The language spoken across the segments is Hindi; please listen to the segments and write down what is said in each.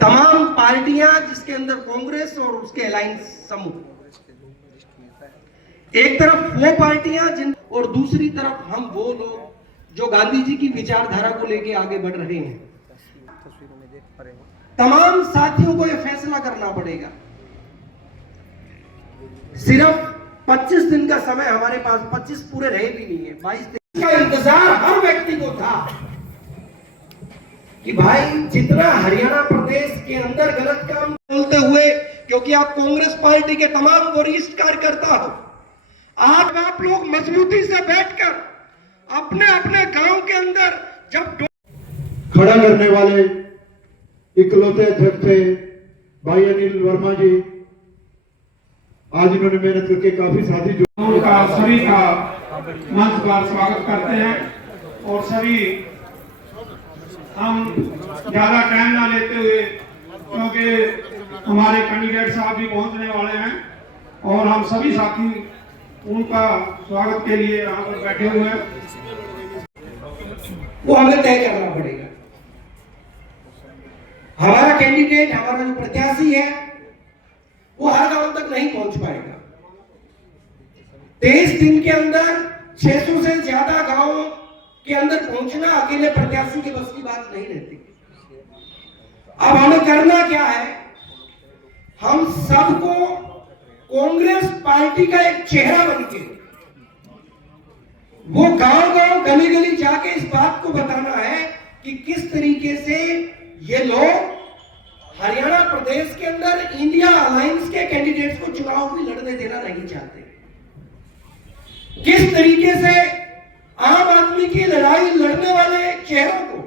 तमाम पार्टियां जिसके अंदर कांग्रेस और उसके अलायंस समूह, एक तरफ वो पार्टियां जिन और दूसरी तरफ हम वो लोग जो गांधी जी की विचारधारा को लेके आगे बढ़ रहे हैं। तमाम साथियों को यह फैसला करना पड़ेगा। सिर्फ 25 दिन का समय हमारे पास, 25 पूरे रहे भी नहीं है, 22 दिन का इंतजार हर व्यक्ति को था कि भाई जितना हरियाणा प्रदेश के अंदर गलत काम बोलते हुए, क्योंकि आप कांग्रेस पार्टी के तमाम वरिष्ठ कार्यकर्ता हो, आज आप लोग मजबूती से बैठकर अपने अपने गांव के अंदर जब खड़ा करने वाले इकलौते अध्यक्ष थे भाई अनिल वर्मा जी, आज इन्होंने मेहनत करके काफी साथी जो का सभी का मंच पर स्वागत करते हैं। और सभी हम ज्यादा टाइम ना लेते हुए, क्योंकि हमारे कैंडिडेट साहब भी पहुंचने वाले हैं और हम सभी साथी उनका स्वागत के लिए यहाँ पर बैठे हुए हैं, वो हमें तय करना पड़ेगा। हमारा कैंडिडेट, हमारा जो प्रत्याशी है, वो हर गांव तक नहीं पहुंच पाएगा। 23 दिन के अंदर 600 से ज्यादा गांव के अंदर पहुंचना अकेले प्रत्याशी के बस की बात नहीं रहती। अब हमें करना क्या है, हम सबको कांग्रेस पार्टी का एक चेहरा बनके वो गांव गांव गली गली जाके इस बात को बताना है कि किस तरीके से ये लोग हरियाणा प्रदेश के अंदर इंडिया अलायंस के कैंडिडेट्स को चुनाव में लड़ने देना नहीं चाहते। किस तरीके से आम आदमी की लड़ाई लड़ने वाले चेहरों को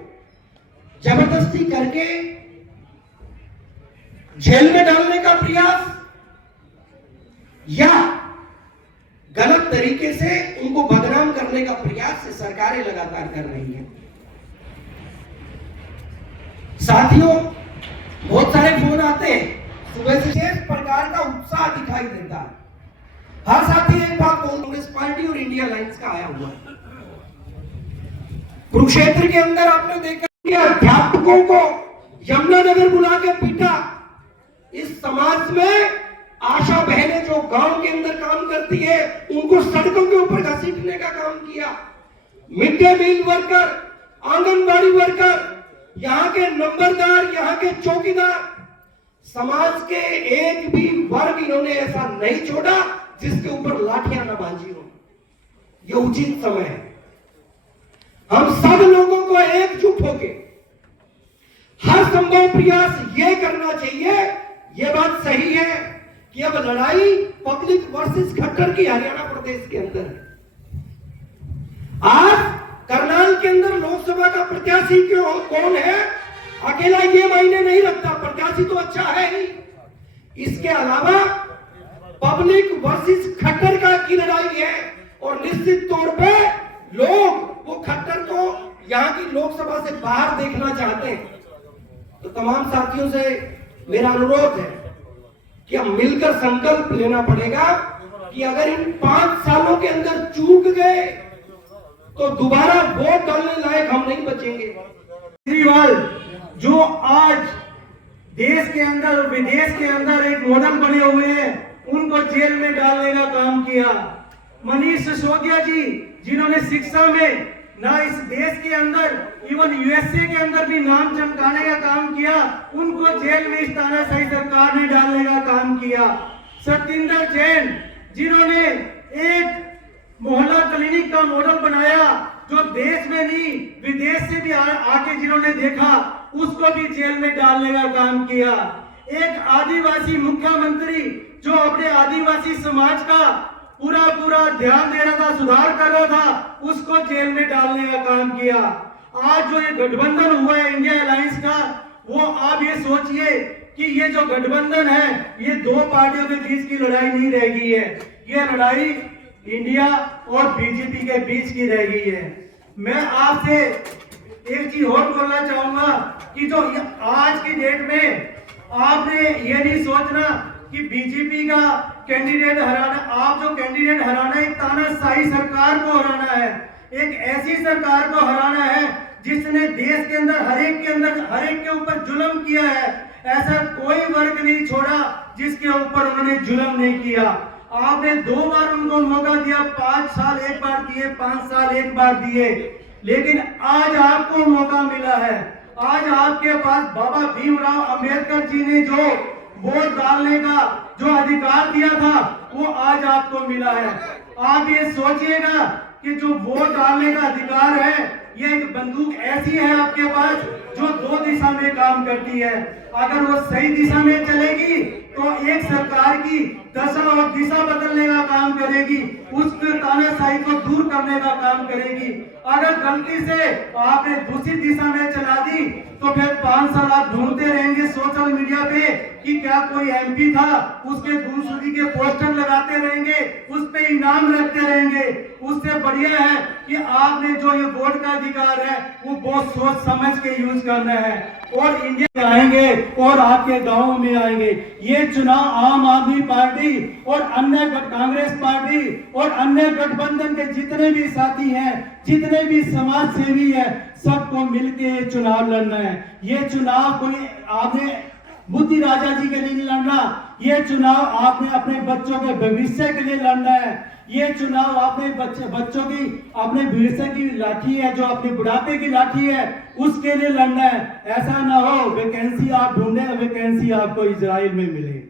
जबरदस्ती करके जेल में डालने का प्रयास या गलत तरीके से उनको बदनाम करने का प्रयास से सरकारें लगातार कर रही हैं। साथियों, बहुत सारे फोन आते हैं, सुबह से इस प्रकार का उत्साह दिखाई देता है। हर साथी एक बात कांग्रेस पार्टी और इंडिया अलायंस का आया हुआ है। कुरुक्षेत्र के अंदर आपने देखा कि अध्यापकों को यमुनानगर बुला के पीटा। इस समाज में आशा बहनें जो गांव के अंदर काम करती है, उनको सड़कों के ऊपर घसीटने का काम किया। Mid day meal worker, anganwadi worker, यहाँ के नंबरदार, यहाँ के चौकीदार, समाज के एक भी वर्ग इन्होंने ऐसा नहीं छोड़ा जिसके ऊपर लाठियां न बांधी हो। ये उचित समय है, हम सब लोगों को एकजुट होकर हर संभव प्रयास ये करना चाहिए। ये बात सही है कि अब लड़ाई पब्लिक वर्सेस खट्टर की हरियाणा प्रदेश के अंदर है। आज करनाल के अंदर लोकसभा का प्रत्याशी कौन है, अकेला ये मायने नहीं रखता, प्रत्याशी तो अच्छा है ही, इसके अलावा पब्लिक वर्सेस खट्टर का की लड़ाई है। और निश्चित तौर पे लोग वो खट्टर को यहाँ की लोकसभा से बाहर देखना चाहते हैं। तो तमाम साथियों से मेरा अनुरोध है कि हम मिलकर संकल्प लेना पड़ेगा कि अगर इन 5 सालों के अंदर चूक गए तो दोबारा वोट डालने लायक हम नहीं बचेंगे। केजरीवाल जो आज देश के अंदर और विदेश के अंदर एक मॉडल बने हुए हैं, उनको जेल में डालने का काम किया। मनीष सिसोदिया जी, जिन्होंने शिक्षा में ना इस देश के अंदर, इवन यूएसए के अंदर भी नाम चमकाने का काम किया, उनको जेल में इस तानाशाही सरकार ने डालने का काम किया। सत्येंद्र जैन, जिन्होंने एक मोहल्ला क्लिनिक का मॉडल बनाया, जो देश में नहीं विदेश से भी आके जिन्होंने देखा, उसको भी जेल में डालने का काम किया। एक आदिवासी मुख्यमंत्री जो अपने आदिवासी समाज का पूरा ध्यान दे रहा था, सुधार कर रहा था, उसको जेल में डालने का काम किया। आज जो ये गठबंधन हुआ है इंडिया अलायंस का, वो आप ये सोचिए कि ये जो गठबंधन है, ये 2 पार्टियों के बीच की लड़ाई नहीं रह गई है, ये लड़ाई इंडिया और बीजेपी के बीच की रह गई है। मैं आपसे एक चीज और बोलना चाहूंगा कि जो आज की डेट में आपने ये नहीं सोचना कि बीजेपी का कैंडिडेट हराना, आप जो कैंडिडेट हराना, एक तानाशाही सरकार को हराना है, एक ऐसी सरकार को हराना है जिसने देश के अंदर हर एक के ऊपर जुल्म किया है, ऐसा कोई वर्ग नहीं छोड़ा जिसके ऊपर उन्होंने जुल्म नहीं किया। आपने 2 बार उनको मौका दिया, 5 साल एक बार दिए, 5 साल एक बार दिए, लेकिन आज आपको मौका मिला है। आज आपके पास बाबा भीमराव अंबेडकर जी ने जो वोट डालने का जो अधिकार दिया था वो आज आपको मिला है। आप ये सोचिएगा कि जो वोट डालने का अधिकार है ये एक बंदूक ऐसी है आपके पास जो 2 दिशा में काम करती है। अगर वो सही दिशा में चलेगी तो एक सरकार की दशा और दिशा बदलने का काम करेगी, उस तानाशाही को दूर करने का काम करेगी। अगर गलती से आपने दूसरी दिशा में चला दी तो फिर 5 साल आप ढूंढते रहेंगे सोशल मीडिया पे कि क्या कोई एमपी था, उसके दूसरी के पोस्टर लगाते रहेंगे, उस पे इनाम रखते रहेंगे। उससे बढ़िया है कि आपने जो ये वोट का अधिकार है वो बहुत सोच समझ के यूज करना है और इंडिया में आएंगे और आपके गांव में आएंगे। ये चुनाव आम आदमी पार्टी और अन्य कांग्रेस पार्टी और अन्य गठबंधन के जितने भी साथी हैं, जितने भी समाज सेवी हैं, सबको मिलके ये चुनाव लड़ना है। ये चुनाव कोई आपने बुद्धि राजा जी के लिए लड़ना, ये चुनाव आपने अपने बच्चों के भविष्य के लिए लड़ना है। ये चुनाव आपने बच्चों की अपने भविष्य की लाठी है, जो अपने बुढ़ापे की लाठी है, उसके लिए लड़ना है। ऐसा ना हो वैकेंसी आप ढूंढे, वैकेंसी आपको इजराइल में मिले।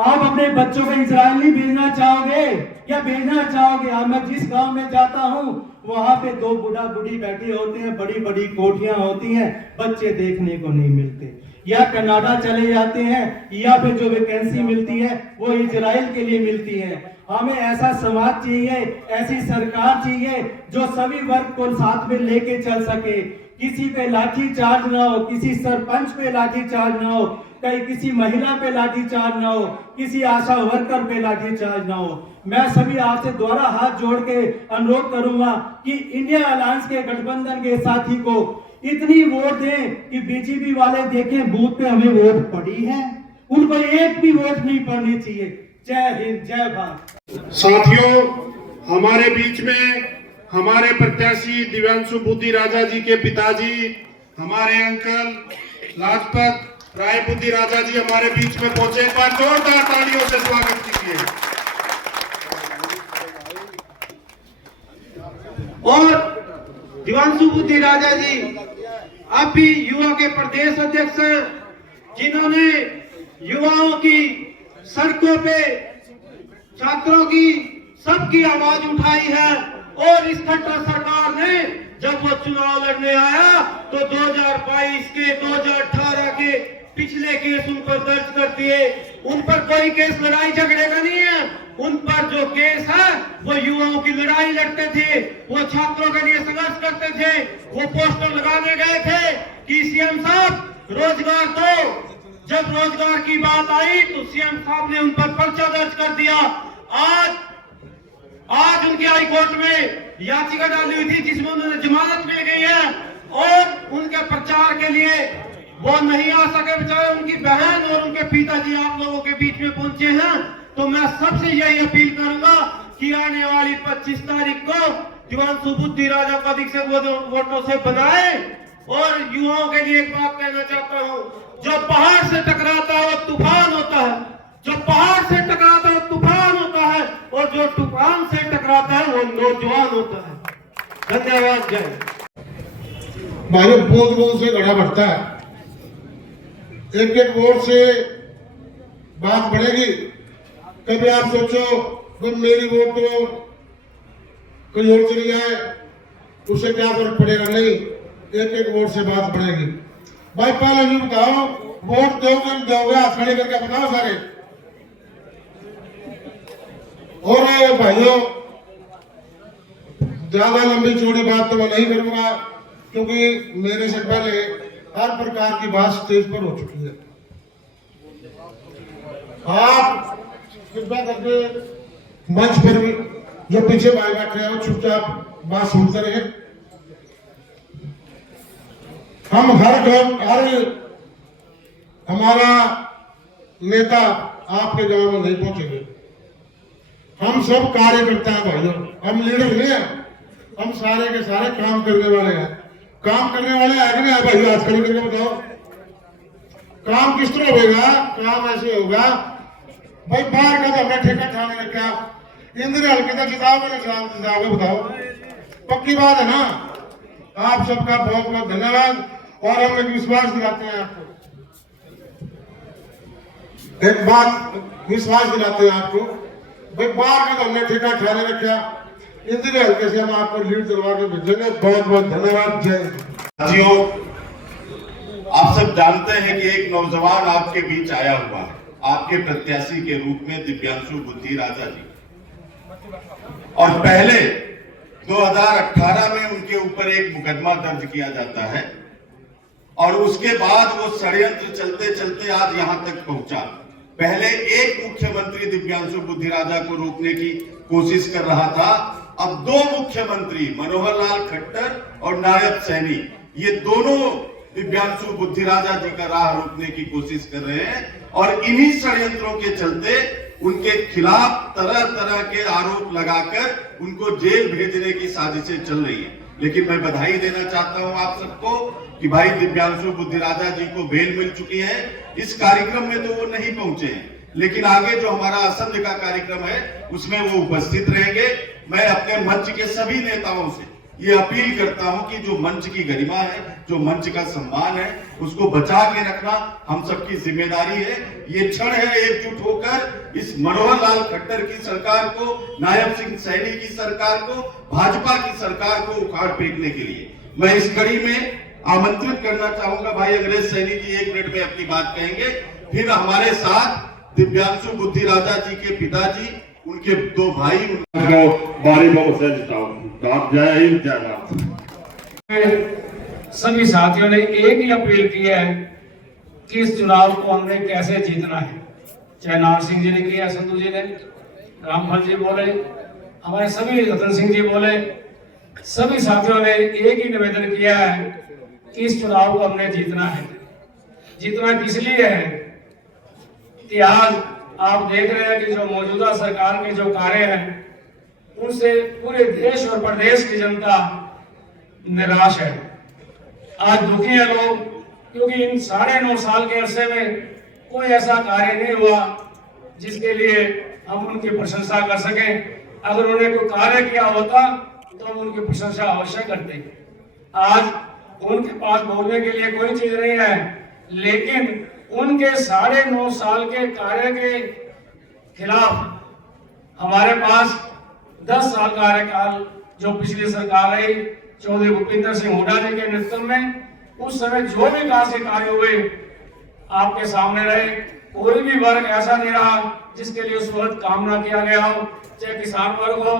आप अपने बच्चों को इजराइल नहीं भेजना चाहोगे या भेजना चाहोगे? मैं जिस गांव में जाता हूं वहां पे 2 बूढ़ा बूढ़ी बैठे होते हैं, बड़ी बड़ी कोठियां होती हैं, बच्चे देखने को नहीं मिलते। या कनाडा चले जाते हैं या फिर जो वैकेंसी मिलती है वो इजराइल के लिए मिलती है। हमें ऐसा समाज चाहिए, ऐसी सरकार चाहिए जो सभी वर्ग को साथ में लेके चल सके। किसी पे लाठी चार्ज ना हो, किसी सरपंच पे लाठी चार्ज ना हो, कहीं किसी महिला पे लाठी चार्ज ना हो, किसी आशा वर्कर पे लाठी चार्ज ना हो। मैं सभी आपसे दोबारा हाथ जोड़ के अनुरोध करूंगा कि इंडिया अलायंस के गठबंधन के साथी को इतनी वोट दें कि बीजेपी वाले देखें बूथ पे हमें वोट पड़ी है, उनको एक भी वोट नहीं पड़नी चाहिए। जय हिंद, जय भारत। साथियों, हमारे बीच में हमारे प्रत्याशी दिव्यांशु बुद्धि राजा जी के पिताजी, हमारे अंकल लाजपत राय बुद्धि राजा जी हमारे बीच में पहुंचे। एक बार जोरदार तालियों से स्वागत कीजिए। और दिव्यांशु बुद्धि राजा जी अब भी युवा के प्रदेश अध्यक्ष, जिन्होंने युवाओं की सड़कों पे छात्रों की सबकी आवाज उठाई है। और इस खट्टर सरकार ने जब वो चुनाव लड़ने आया तो 2022 के 2018 के पिछले केस उन पर दर्ज कर दिए। उन पर कोई केस लड़ाई झगड़े का नहीं है। उन पर जो केस है वो युवाओं की लड़ाई लड़ते थे, वो छात्रों के लिए संघर्ष करते थे, वो पोस्टर लगाने गए थे कि सीएम साहब रोजगार दो। जब रोजगार की बात आई तो सीएम साहब ने उन पर पर्चा दर्ज कर दिया। आज उनकी हाई कोर्ट में याचिका डाली हुई थी जिसमें उन्हें जमानत मिल गई है और उनके प्रचार के लिए वो नहीं आ सके। बेचारे उनकी बहन और उनके पिताजी आप लोगों के बीच में पहुंचे हैं। तो मैं सबसे यही अपील करूंगा कि आने वाली 25 तारीख को दिव्यांशु बुद्धि राजा को अधिक से वोटों से बनाए। और युवाओं के लिए एक बात कहना चाहता हूं, जो पहाड़ से टकराता है वो तूफान होता है, जो पहाड़ से टकराता है वो तूफान होता है, और जो तूफान से टकराता है वो नौजवान होता है। धन्यवाद। जय। भाई बोल से घड़ा बढ़ता है, एक एक वोट से बात बढ़ेगी। कभी आप सोचो कि मेरी वोट तो कोई और चली जाए उससे क्या फर्क पड़ेगा? नहीं, एक एक वोट से बात बढ़ेगी। भाई पहले ये बताओ, वोट दोगे दोगे हाथ खड़े करके बताओ सारे। और भाइयों, ज्यादा लंबी चौड़ी बात तो मैं नहीं करूंगा क्योंकि मेरे से पहले हर प्रकार की बात स्टेज पर हो चुकी है। आप कृपया करके मंच पर भी जो पीछे भाई बैठे हैं वो चुपचाप बात सुनते रहे। हम हमारा नेता आपके गांव में नहीं पहुंचेंगे। हम सब कार्यकर्ता हैं भाइयों, हम लीडर नहीं हैं। हम सारे के सारे काम करने वाले हैं। काम करने वाले आगे नहीं भाइयों, आज खड़े करके बताओ। काम किस तरह होगा? काम ऐसे होगा भाई, बाहर का तो हमने ठेका ठाने रखा, इंद्र हल्के का जिताओगे बताओ, पक्की बात है ना? आप सबका बहुत बहुत धन्यवाद। और हम एक विश्वास दिलाते हैं आपको, एक बात विश्वास दिलाते हैं आपको भाई, बाहर का तो हमने ठेका ठाने रखा, इंद्र हल्के से हम आपको लीड दिलवा के भेजेंगे। बहुत बहुत धन्यवाद। जय हिंद। साथियों, आप सब जानते हैं कि एक नौजवान आपके बीच आया हुआ है, आपके प्रत्याशी के रूप में दिव्यांशु बुद्धि राजा जी। और पहले 2018 में उनके ऊपर एक मुकदमा दर्ज किया जाता है और उसके बाद वो षड्यंत्र चलते चलते आज यहां तक पहुंचा। पहले एक मुख्यमंत्री दिव्यांशु बुद्धि राजा को रोकने की कोशिश कर रहा था, अब दो मुख्यमंत्री मनोहर लाल खट्टर और नायब सैनी, ये दोनों दिव्यांशु बुद्धि राजा जी का राह रोकने की कोशिश कर रहे हैं। और इन्हीं षड्यंत्रों के चलते उनके खिलाफ तरह तरह के आरोप लगाकर उनको जेल भेजने की साजिशें चल रही है। लेकिन मैं बधाई देना चाहता हूं आप सबको कि भाई दिव्यांशु बुद्धि राजा जी को बेल मिल चुकी है। इस कार्यक्रम में तो वो नहीं पहुंचे हैं, लेकिन आगे जो हमारा असंध का कार्यक्रम है उसमें वो उपस्थित रहेंगे। मैं अपने मंच के सभी नेताओं से ये अपील करता हूं कि जो मंच की गरिमा है, जो मंच का सम्मान है, उसको बचा के रखना हम सबकी जिम्मेदारी है। ये क्षण है एकजुट होकर इस मनोहर लाल खट्टर की सरकार को, नायब सिंह सैनी की सरकार को, भाजपा की सरकार को उखाड़ फेंकने के लिए। मैं इस कड़ी में आमंत्रित करना चाहूंगा भाई अंग्रेज सैनी जी 1 मिनट में अपनी बात कहेंगे, फिर हमारे साथ दिव्यांशु बुद्धि राजा जी के पिताजी, उनके 2 भाई, उनको भारी बहुमत से जिताओ। जय हिंद, जय भारत। सभी साथियों ने एक ही अपील की है कि इस चुनाव को हमने कैसे जीतना है। चाहे नार सिंह जी ने किया, संधू जी ने, रामफल जी बोले, हमारे सभी रतन सिंह जी बोले, सभी साथियों ने एक ही निवेदन किया है कि इस चुनाव को हमने जीतना है। जीतना किस लिए है कि आज आप देख रहे हैं कि जो मौजूदा सरकार के जो कार्य हैं उनसे पूरे देश और प्रदेश की जनता निराश है। आज दुखी है लोग, क्योंकि इन 9.5 साल के अरसे में कोई ऐसा कार्य नहीं हुआ जिसके लिए हम उनकी प्रशंसा कर सकें। अगर उन्होंने कोई कार्य किया होता तो हम उनकी प्रशंसा अवश्य करते। आज उनके पास बोलने के लिए कोई चीज नहीं है, लेकिन उनके 9.5 साल के कार्य के खिलाफ हमारे पास 10 साल कार्यकाल जो पिछली सरकार रही चौधरी भूपेंद्र सिंह हुड्डा जी के नेतृत्व में, उस समय जो भी कार्य हुए आपके सामने रहे। कोई भी वर्ग ऐसा नहीं रहा जिसके लिए उस वक्त काम ना किया गया हो, चाहे किसान वर्ग हो,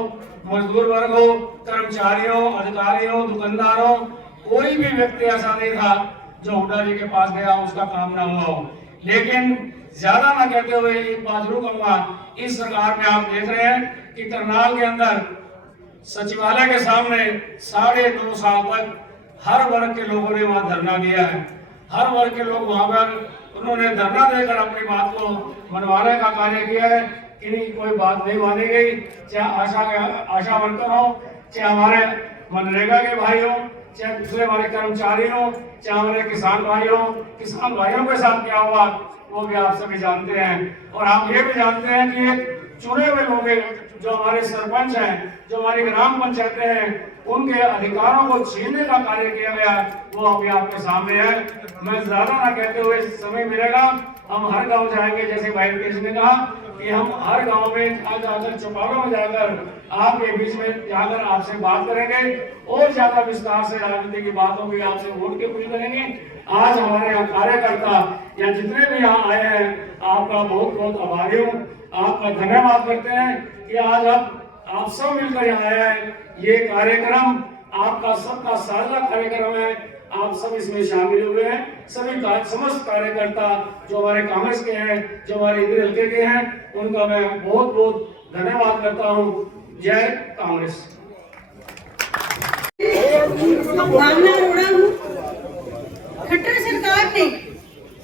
मजदूर वर्ग हो, कर्मचारियों, अधिकारियों, दुकानदारों, कोई भी व्यक्ति ऐसा नहीं था जो हुड्डा जी के पास गया उसका काम ना हुआ हो। लेकिन ज्यादा ना कहते हुए एक बात जरूर कहूंगा, इस सरकार में आप देख रहे हैं कि करनाल के अंदर सचिवालय के सामने 9.5 साल तक हर वर्ग के लोगों ने वहां धरना दिया है। हर वर्ग के लोग वहां पर उन्होंने धरना देकर अपनी बात को मनवाने का कार्य किया है। किन्हीं कोई बात नहीं मानी गई, चाहे आशा वर्कर हो, चाहे हमारे मनरेगा के भाई हो, चाहे दूसरे हमारे कर्मचारी हो, चाहे हमारे किसान भाई हो। किसान भाइयों के साथ क्या हुआ वो भी आप सभी जानते हैं। और आप ये भी जानते हैं कि एक चुने हुए लोग जो हमारे सरपंच हैं, जो हमारी ग्राम पंचायतें हैं, उनके अधिकारों को छीनने का कार्य किया गया, वो अभी आपके सामने है। मैं ज्यादा ना कहते हुए, समय मिलेगा हम हर गांव जाएंगे, जैसे भाई केश ने कहा कि हम हर गांव में जाकर, चौपालों में जाकर, आपके बीच में जाकर आपसे बात करेंगे और ज्यादा विस्तार से राजनीति की बातों की आपसे वोट के पूरी करेंगे। आज हमारे यहाँ कार्यकर्ता या जितने भी यहाँ आए हैं, आपका बहुत बहुत आभारी हूँ, आपका धन्यवाद करते हैं कि आज आप सब मिलकर यहाँ आए हैं। ये कार्यक्रम आपका सबका साझा कार्यक्रम है, आप सब इसमें शामिल हुए हैं। सभी समस्त कार्यकर्ता जो हमारे कांग्रेस के हैं, जो हमारे इंद्र हल्के के हैं, उनका मैं बहुत बहुत धन्यवाद करता हूँ। जय कांग्रेस। भावना अरोड़ा हूँ। खट्टर सरकार ने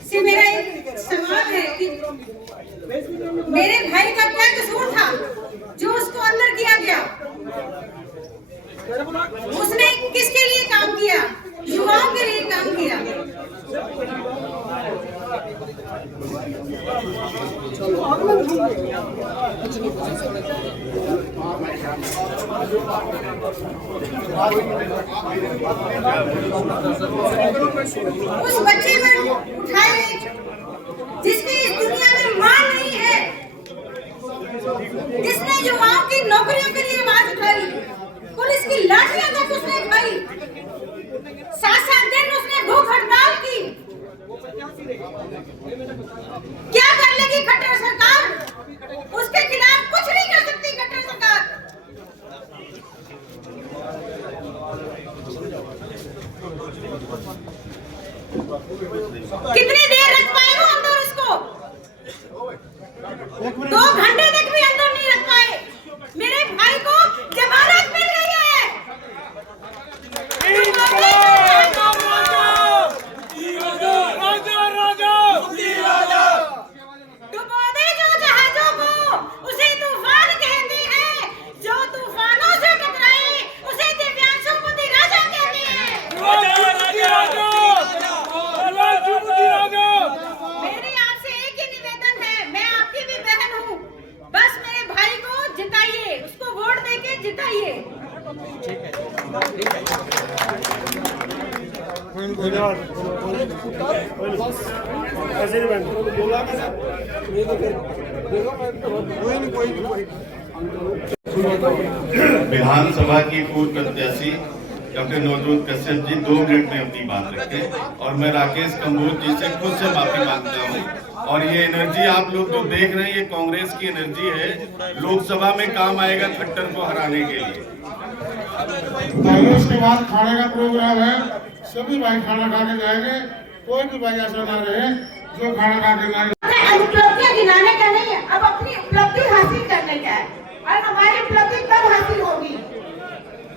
से मेरा एक सवाल है कि मेरे भाई का क्या कसूर था जो उसको अंदर किया गया? उसने किसके लिए काम किया? युवाओं के लिए काम किया। उस बच्चे में उठाए जिसकी इस दुनिया में मां नहीं है, जिसने युवाओं की नौकरियों के लिए आवाज उठाई, पुलिस की लाठियां तक उसने खाई, 7-7 दिन उसने भूख हड़ताल की। क्या कर लेगी खट्टर सरकार? उसके खिलाफ कुछ नहीं कर सकती खट्टर सरकार। कितनी देर रख पाए वो अंदर उसको? 2 घंटे तक भी अंदर नहीं रख पाए। मेरे भाई को जमानत मिल गई है। डुबो दे जो जहाजों को, उसे तूफान कहते हैं। जो तूफानों से टकराए उसे दिव्यांशु बुद्धि राजा कहते हैं। मेरी आपसे एक ही निवेदन है, मैं आपकी भी बहन हूँ, बस मेरे भाई को जिताइए, उसको वोट देके जिताइए। विधानसभा की पूर्व प्रत्याशी डॉक्टर नवजोत कश्यप जी 2 मिनट में अपनी बात रखें और मैं राकेश कंबोज जी से खुद से माफी मांगता हूं। और ये एनर्जी आप लोग जो देख रहे हैं ये कांग्रेस की एनर्जी है, लोकसभा में काम आएगा खट्टर को हराने के लिए। उसके बाद खाने का प्रोग्राम है, सभी भाई खाना खा के जाएंगे, कोई भी भाई ऐसा ना रहे जो खाना खा के जाए। उपलब्धियां गिनाने का नहीं है, अब अपनी उपलब्धि हासिल करने का है। और हमारी उपलब्धि तब हासिल होगी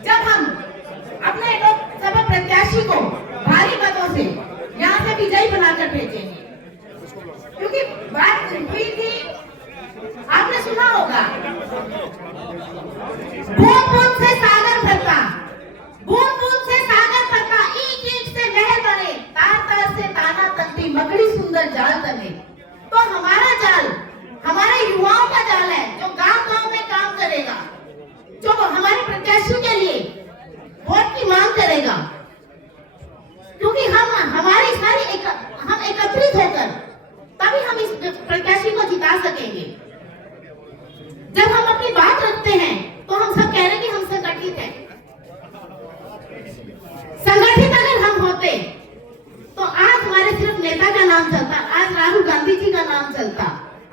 जब हम अपने लोकसभा प्रत्याशी को भारी मतों से यहाँ से विजयी बनाकर भेजेंगे। क्योंकि बात हुई थी, आपने सुना होगा, बूंद बूंद से सागर भरता, बूंद बूंद से सागर भरता, ईंट ईंट से नहर बने, तार तार से ताना तंती, मकड़ी सुंदर जाल तने। तो हमारा जाल हमारे युवाओं का जाल है, जो गांव-गांव में काम करेगा, जो हमारे प्रत्याशी के लिए वोट की मांग करेगा। क्योंकि हमारी सारी हम एकत्रित होकर तभी हम इस प्रत्याशी को जिता सकेंगे। जब हम अपनी बात रखते हैं तो हम सब कह रहे हैं कि हम संगठित हैं। संगठित अगर हम होते तो आज हमारे सिर्फ नेता का नाम चलता, आज राहुल गांधी जी का नाम चलता,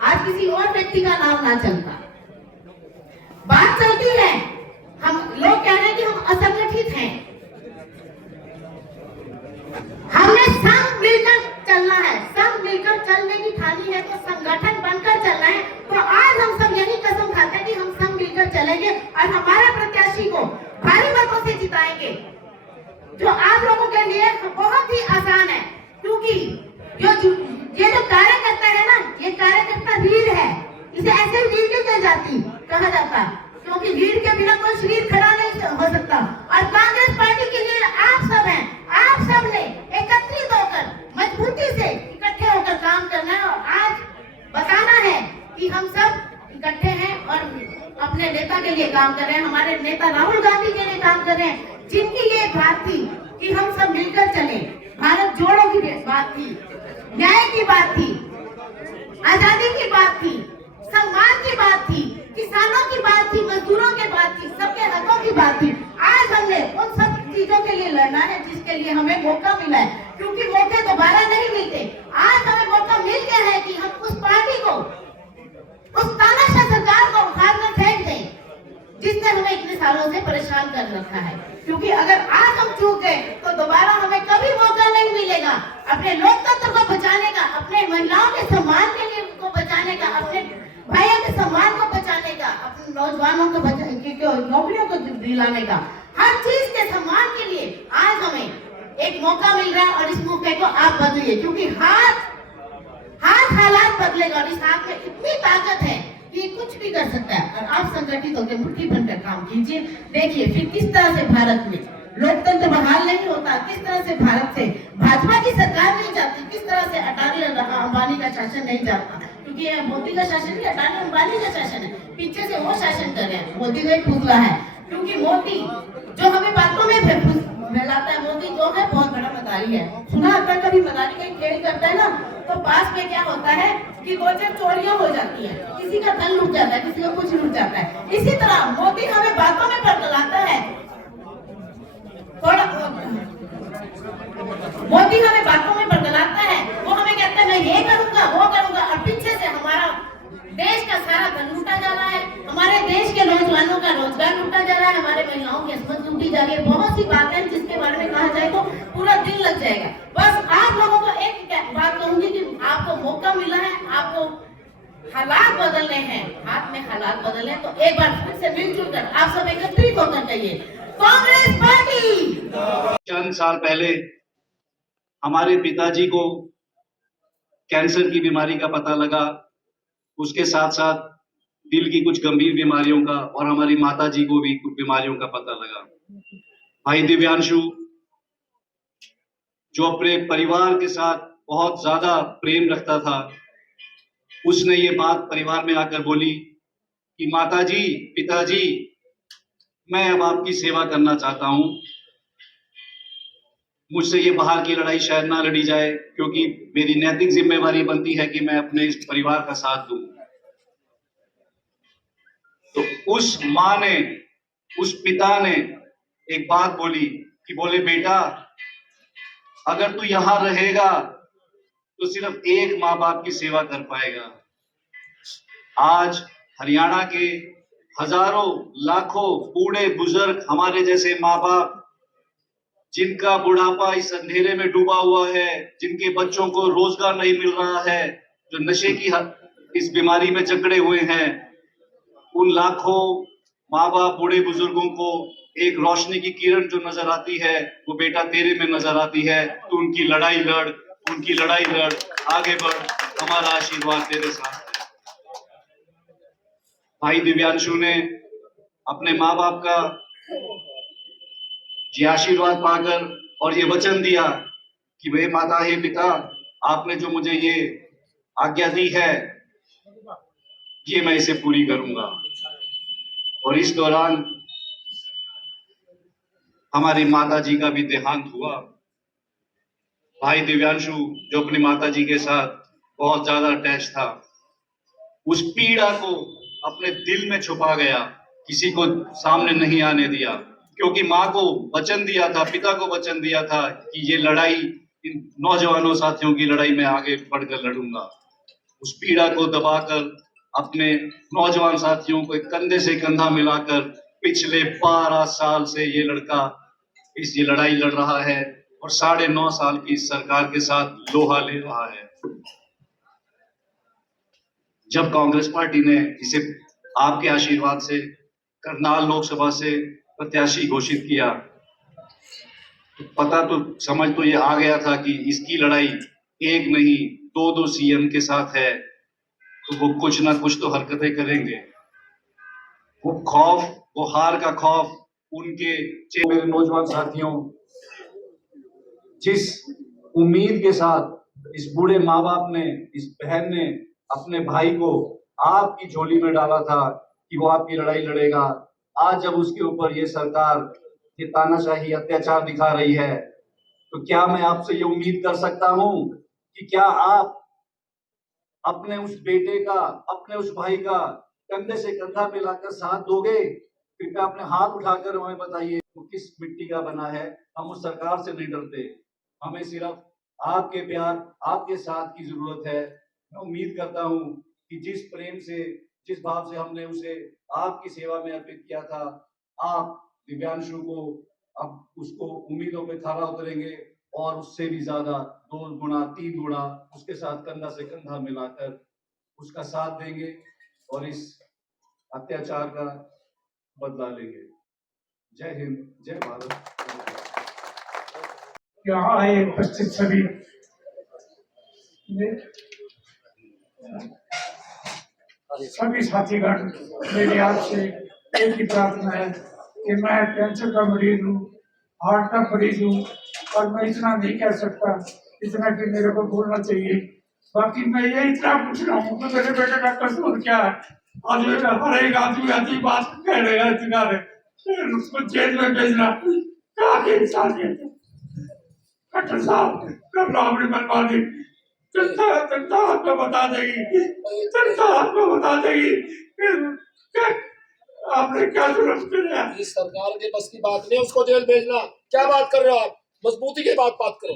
आज किसी और व्यक्ति का नाम ना चलता। बात चलती है, हम लोग कह रहे हैं कि हम असंगठित हैं। हमने संग मिलकर चलना है, संग मिलकर चलने की ठानी है, तो संगठन बनकर चलना है। तो आज हम सब यही कसम खाते हैं कि हम संग मिलकर चलेंगे और हमारे प्रत्याशी को भारी मतों से जिताएंगे, जो आप लोगों के लिए बहुत ही आसान है। क्योंकि ये जो कार्यकर्ता है ना, ये कार्यकर्ता रीढ़ है, इसे ऐसे रीढ़ नहीं कह जाती कहा जाता, क्योंकि रीढ़ के बिना कोई शरीर खड़ा नहीं हो सकता। और कांग्रेस पार्टी की रीढ़ आप सब हैं। आप सब ने एकत्रित होकर मजबूती से इकट्ठे होकर काम करना है और आज बताना है कि हम सब इकट्ठे हैं और अपने नेता के लिए काम कर रहे हैं। हमारे नेता राहुल गांधी के लिए काम कर रहे हैं, जिनकी ये बात थी कि हम सब मिलकर चले। भारत जोड़ो की बात थी, न्याय की बात थी, आजादी की बात थी, सम्मान की बात थी, किसानों की बात थी, मजदूरों की बात थी, सबके हकों की बात थी। आज हमने उन सब चीजों के लिए लड़ना है जिसके लिए हमें मौका मिला है, क्योंकि मौके दोबारा नहीं मिलते। आज हमें मौका मिल गया है कि हम उस पार्टी को, उस तानाशाह सरकार को उखाड़ कर फेंक दें जिसने हमें इतने सालों से परेशान कर रखा है। क्योंकि अगर आज हम चूक गए तो दोबारा हमें कभी मौका नहीं मिलेगा अपने लोकतंत्र को बचाने का, अपने महिलाओं के सम्मान के लिए उनको बचाने का, अपने भाइयों के सम्मान को बचाने का, अपने नौजवानों को नौकरियों को दिलाने का, हर चीज के सम्मान के लिए आज हमें एक मौका मिल रहा है। और इस मौके को आप बदलिए, क्योंकि हालात बदलेगा और इस हाथ में इतनी ताकत है कि कुछ भी कर सकता है। और आप संगठित होकर मुट्ठी बनकर काम कीजिए। देखिए फिर किस तरह से भारत में लोकतंत्र बहाल नहीं होता, किस तरह से भारत से भाजपा की सरकार नहीं जाती, किस तरह से अटारी रहा अंबानी का शासन नहीं जाता, क्योंकि ये मोदी का शासन नहीं, अडानी अंबानी का शासन है। पीछे से वो शासन कर रहे हैं, मोदी का ही पुतला है। क्योंकि मोदी जो हमें बातों में फैलाता है, मोदी जो है बहुत बड़ा मदारी है। सुना आता है कभी मदारी का खेल करता है ना, तो पास में क्या होता है कि दो चार चोरियां हो जाती है, किसी का धन लूट जाता है, किसी का कुछ लूट जाता है। इसी तरह मोदी हमें बातों में फैलाता है, मोदी हमें बातों में बदलाता है। वो हमें कहता है मैं ये करूंगा वो करूंगा, और पीछे से हमारा देश का सारा धन लूटा जा रहा है, हमारे देश के नौजवानों का रोजगार लूटा जा रहा है, हमारे महिलाओं की अस्मत लूटी जा रही है। बहुत सी बातें हैं जिसके बारे में कहा जाए तो पूरा दिन लग जाएगा। बस आप लोगों को एक बात कहूंगी कि आपको मौका मिला है, आपको हालात बदलने हैं, हाथ में हालात बदलने, तो एक बार फिर से मिलजुल कर आप सब एकत्रित होकर कहिए कांग्रेस पार्टी। चंद साल पहले हमारे पिताजी को कैंसर की बीमारी का पता लगा, उसके साथ साथ दिल की कुछ गंभीर बीमारियों का, और हमारी माताजी को भी कुछ बीमारियों का पता लगा। भाई दिव्यांशु जो अपने परिवार के साथ बहुत ज्यादा प्रेम रखता था, उसने ये बात परिवार में आकर बोली कि माताजी, पिताजी, मैं अब आपकी सेवा करना चाहता हूं, मुझसे ये बाहर की लड़ाई शायद ना लड़ी जाए, क्योंकि मेरी नैतिक जिम्मेवारी बनती है कि मैं अपने इस परिवार का साथ दूं। तो उस माँ ने, उस पिता ने एक बात बोली कि बोले बेटा, अगर तू यहां रहेगा तो सिर्फ एक माँ बाप की सेवा कर पाएगा। आज हरियाणा के हजारों लाखों बूढ़े बुजुर्ग, हमारे जैसे माँ बाप, जिनका बुढ़ापा इस अंधेरे में डूबा हुआ है, जिनके बच्चों को रोजगार नहीं मिल रहा है, जो नशे की इस बीमारी में जकड़े हुए हैं, उन लाखों माँ बाप बूढ़े बुजुर्गों को एक रोशनी की किरण जो नजर आती है, वो बेटा तेरे में नजर आती है। तू उनकी लड़ाई लड़, उनकी लड़ाई लड़, आगे बढ़, हमारा आशीर्वाद तेरे साथ है। भाई दिव्यांशु ने अपने माँ बाप का ये आशीर्वाद पाकर और ये वचन दिया कि वे माता, हे पिता, आपने जो मुझे ये आज्ञा दी है, ये मैं इसे पूरी करूंगा। और इस दौरान हमारी माता जी का भी देहांत हुआ। भाई दिव्यांशु जो अपनी माता जी के साथ बहुत ज्यादा अटैच था, उस पीड़ा को अपने दिल में छुपा गया, किसी को सामने नहीं आने दिया, क्योंकि माँ को वचन दिया था, पिता को वचन दिया था कि ये लड़ाई, इन नौजवानों साथियों की लड़ाई में आगे बढ़कर लड़ूंगा। उस पीड़ा को दबाकर अपने नौजवान साथियों को कंधे से कंधा मिलाकर पिछले 12 साल से ये लड़का ये लड़ाई लड़ रहा है, और 9.5 साल की सरकार के साथ लोहा ले रहा है। जब कांग्रेस पार्टी ने इसे आपके आशीर्वाद से करनाल लोकसभा से प्रत्याशी घोषित किया, तो पता तो समझ तो ये आ गया था कि इसकी लड़ाई एक नहीं 2 सीएम के साथ है, तो वो कुछ ना कुछ तो हरकतें करेंगे। वो खौफ, वो हार का खौफ उनके मेरे नौजवान साथियों, जिस उम्मीद के साथ इस बूढ़े माँ बाप ने, इस बहन ने अपने भाई को आपकी झोली में डाला था कि वो आपकी लड़ाई लड़ेगा, आज जब उसके ऊपर ये सरकार ये तानाशाही अत्याचार दिखा रही है, तो क्या मैं आपसे ये उम्मीद कर सकता हूं कि क्या आप अपने उस बेटे का, अपने उस भाई का कंधे से कंधा मिलाकर साथ दोगे? कृपया अपने हाथ उठाकर हमें बताइए वो किस मिट्टी का बना है। हम उस सरकार से नहीं डरते, हमें सिर्फ आपके प्यार, आपके साथ की जरूरत है। मैं उम्मीद करता हूं कि जिस प्रेम से, जिस भाव से हमने उसे आपकी सेवा में अर्पित किया था, आप दिव्यांशु को अब उसको उम्मीदों पे खरा उतरेंगे और उससे भी ज्यादा 2 गुना 3 गुना उसके साथ कंधा से कंधा मिलाकर उसका साथ देंगे और इस अत्याचार का बदला लेंगे। जय हिंद, जय भारत। यहाँ आए उपस्थित सभी साथीगण, मेरी आपसे एक ही प्रार्थना है कि मैं कैंसर का मरीज हूँ, हार्ट का मरीज हूँ, और मैं इतना नहीं कह सकता, इतना कि मेरे को बोलना चाहिए बाकी मैं ये इतना पूछ रहा हूँ कि मेरे बेटे का कसूर क्या है। और हर एक आदमी आदमी बात कह रहे हैं इतना फिर उसको जेल में भेजना क्या इंसानियत है। खट्टर साहब कब आपने मनमानी जनता आपको बता देगी, जनता आपको बता देगी आपने क्या जुल्म किया। इस सरकार के बस की बात नहीं उसको जेल भेजना। क्या बात कर रहे हो आप? मजबूती की बात करो।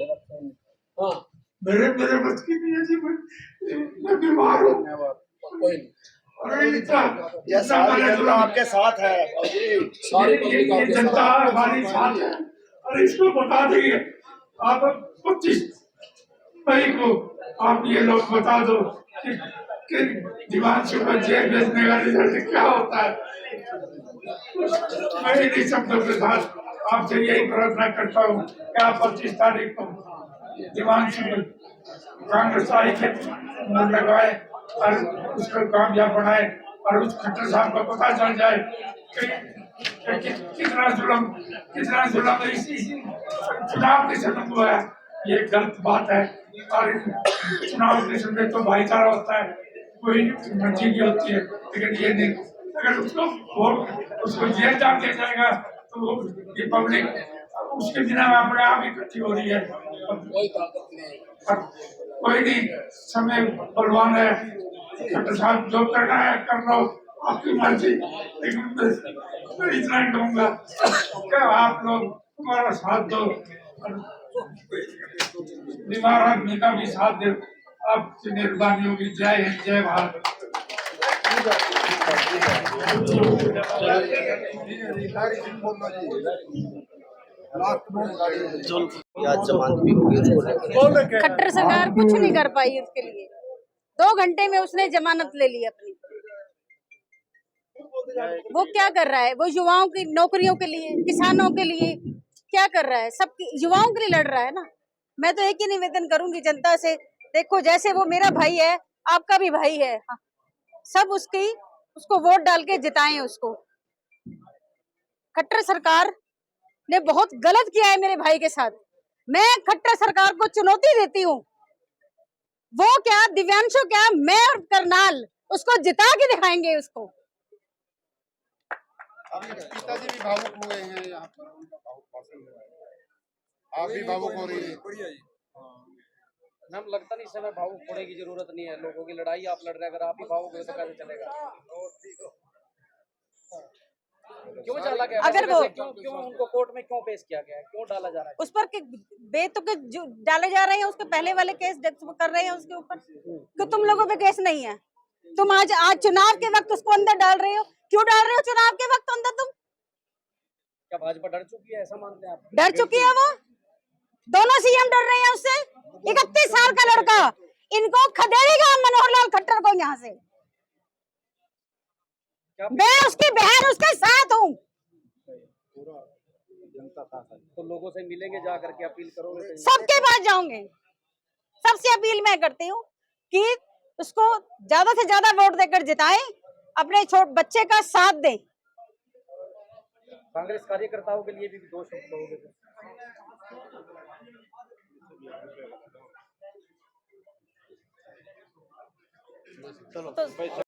हाँ मेरे बस की नहीं है जी, मैं बीमार हूँ। कोई नहीं, ये सारी जनता आपके साथ है। ये जनता हमारी साथ है और इसको बता देंगे। आप 25 मई को आप ये लोग बता दो कि दिवांशु को जेल भेजने का रिजल्ट क्या होता है। मैं इन्हीं शब्दों के साथ आपसे यही प्रार्थना करता हूँ कि आप 25 तारीख को दिवांशु को कांग्रेस आई के लगाए और उसको कामयाब बनाए और उस खट्टर साहब को पता चल जाए कि कितना जुल्म इस चुनाव के समय हुआ है। ये गलत बात है और चुनाव के समय तो भाईचारा होता है, कोई मर्जी भी होती है, लेकिन ये नहीं। अगर उसको जेल डाल दिया जाएगा तो ये पब्लिक उसके बिना अपने आप इकट्ठी हो रही है। कोई नहीं, समय बलवान है। डॉक्टर साहब जो करना है कर लो, आपकी मर्जी। लेकिन मैं इतना ही कहूँगा कि आप लोग हमारा साथ दो, बीमार आदमी का भी साथ दे। आपसे मेहरबानी होगी। जय हिंद, जय भारत। खट्टर सरकार कुछ नहीं कर पाई उसके लिए। 2 घंटे में उसने जमानत ले ली अपनी। वो क्या कर रहा है? वो युवाओं की नौकरियों के लिए, किसानों के लिए क्या कर रहा है? सब युवाओं के लिए लड़ रहा है ना। मैं तो एक ही निवेदन करूंगी जनता से, देखो जैसे वो मेरा भाई है, आपका भी भाई है, सब उसको वोट डाल के जिताएं उसको। खट्टर सरकार ने बहुत गलत किया है मेरे भाई के साथ। मैं खट्टर सरकार को चुनौती देती हूँ। वो क्या, दिव्यांशु क्या, मैं और करनाल उसको जिता के दिखाएंगे उसको। पिताजी भी भावुक हुए हैं यहाँ पर, उनका भावुक भाषण हुआ है। आप भी भावुक हो रही है। मैम लगता नहीं समय भावुक होने की जरूरत नहीं है। लोगों की लड़ाई आप लड़ रहे हैं, अगर आप ही भावुक हो तो कैसे चलेगा? क्यों डाला गया? अगर वो क्यों उनको कोर्ट में क्यों पेश किया गया है? क्यों डाला जा रहा है? उस पर बेतुके जो डाले जा रहे हैं, उसके पहले वाले केस कर रहे हैं उसके ऊपर, तो तुम लोगों पे केस नहीं है। तुम आज चुनाव के वक्त उसको अंदर डाल रहे हो। क्यों डाल रहे हो चुनाव के वक्त अंदर? तुम क्या भाजपा डर चुकी है, ऐसा मानते हैं आप? डर चुकी है वो। दोनों सीएम डर रहे हैं उससे। 31 साल का लड़का, इनको खदेड़ेगा मनोहर लाल खट्टर को यहाँ से। मैं उसकी बहन, उसके साथ हूँ। तो लोगों से मिलेंगे, जा करके अपील करोगे? सबके पास जाऊंगे। सबसे अपील मैं करती हूँ कि उसको ज्यादा से ज्यादा वोट देकर जिताएं, अपने बच्चे का साथ दें। कांग्रेस कार्यकर्ताओं के लिए भी दोष होगा।